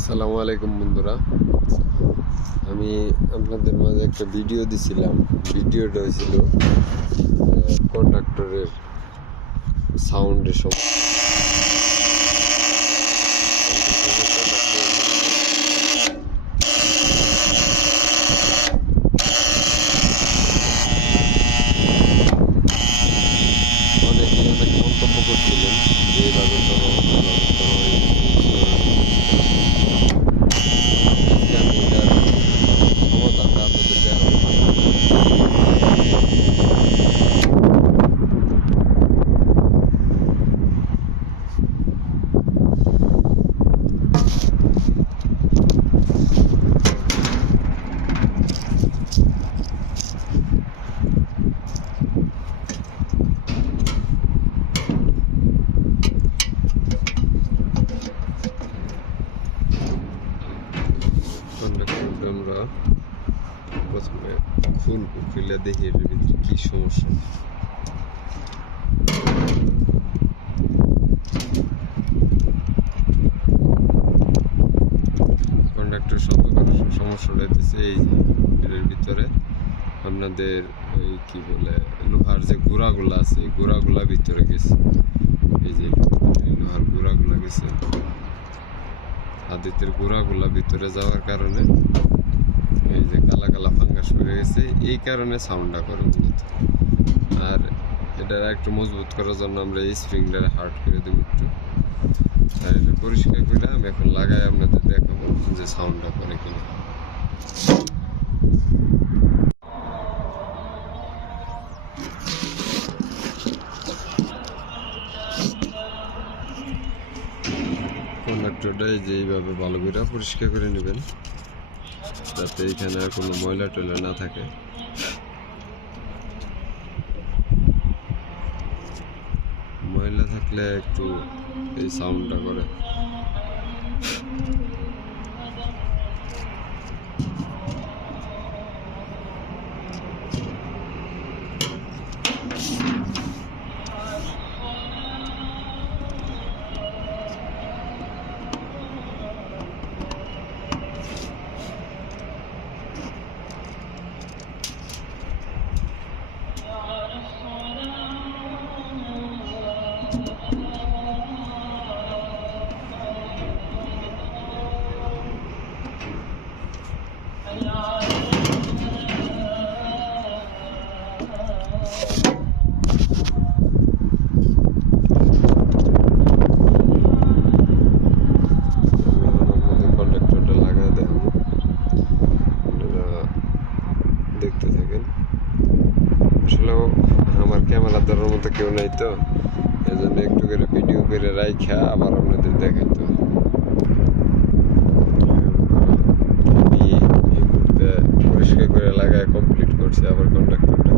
আসসালামু আলাইকুম বন্ধুরা, আমি আপনাদের মাঝে একটা ভিডিও দিছিলাম। ভিডিওটা হয়েছিল কন্ডাক্টরের সাউন্ডের সময়। অনেকে অনেক মন্তব্য করছিলেন যে এইভাবে করো, এইভাবে করো, আমি এটার সমাধানটা আপনাদের দেখাবো। কন্ডাক্টরটা আমরা প্রথমে খুলবো, খুলে দেখি এটার ভিতরে কি সমস্যা। কন্ডাক্টর শব্দ করার সমস্যাটা হইতেছে এই যে এটার ভিতরে আপনাদের ওই কি বলে লোহার যে গুঁড়াগুলো আছে, এই গুঁড়াগুলা ভিতরে গেছে। এই যে লোহার গুঁড়াগুলা গেছে, হাদিতের গুঁড়াগুলা ভিতরে যাওয়ার কারণে এই যে কালা কালা ফাঙ্গাস পড়ে গেছে, এই কারণে সাউন্ডটা করে মূলত। আর এটা একটু মজবুত করার জন্য আমরা এই স্প্রিংটা হার্ড করে দেবো একটু। আর এটা পরিষ্কার করে আমি এখন লাগাই আপনাদের দেখাবো যে সাউন্ডটা করে কিনা। কন্ডাক্টরটা এই যে এইভাবে ভালো করে পরিষ্কার করে নেবেন, যাতে এখানে আর কোনো ময়লা টয়লা না থাকে। ময়লা থাকলে একটু এই সাউন্ডটা করে। দেখতে থাকেন। আসলে আমার ক্যামেরা ধরার মতো কেউ নাই, তো এই জন্য একটু করে ভিডিও করে রাইখা আবার আপনাদের দেখাইতো। আমি এই মুহূর্তে পরিষ্কার করে লাগায় কমপ্লিট করছি আবার কন্ডাক্টরটা।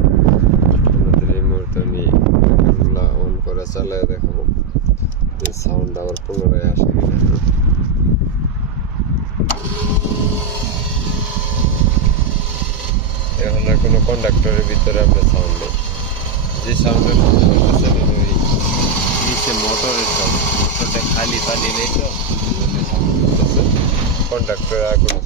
আপনাদের এই মুহূর্তে আমি কন্ডাক্টরগুলো অন করে চালায় দেখাবো যে সাউন্ড আবার পুনরায় আসে কিনা। এখন আর কোনো কন্ডাক্টরের ভিতরে আপনার সাউন্ড নেই। যে সাউন্ডের শুনতেছেন ওই নিচে মোটরের সাউন্ড, মোটরটা খালি পানি নেই, তো কন্ডাক্টরে আর কোনো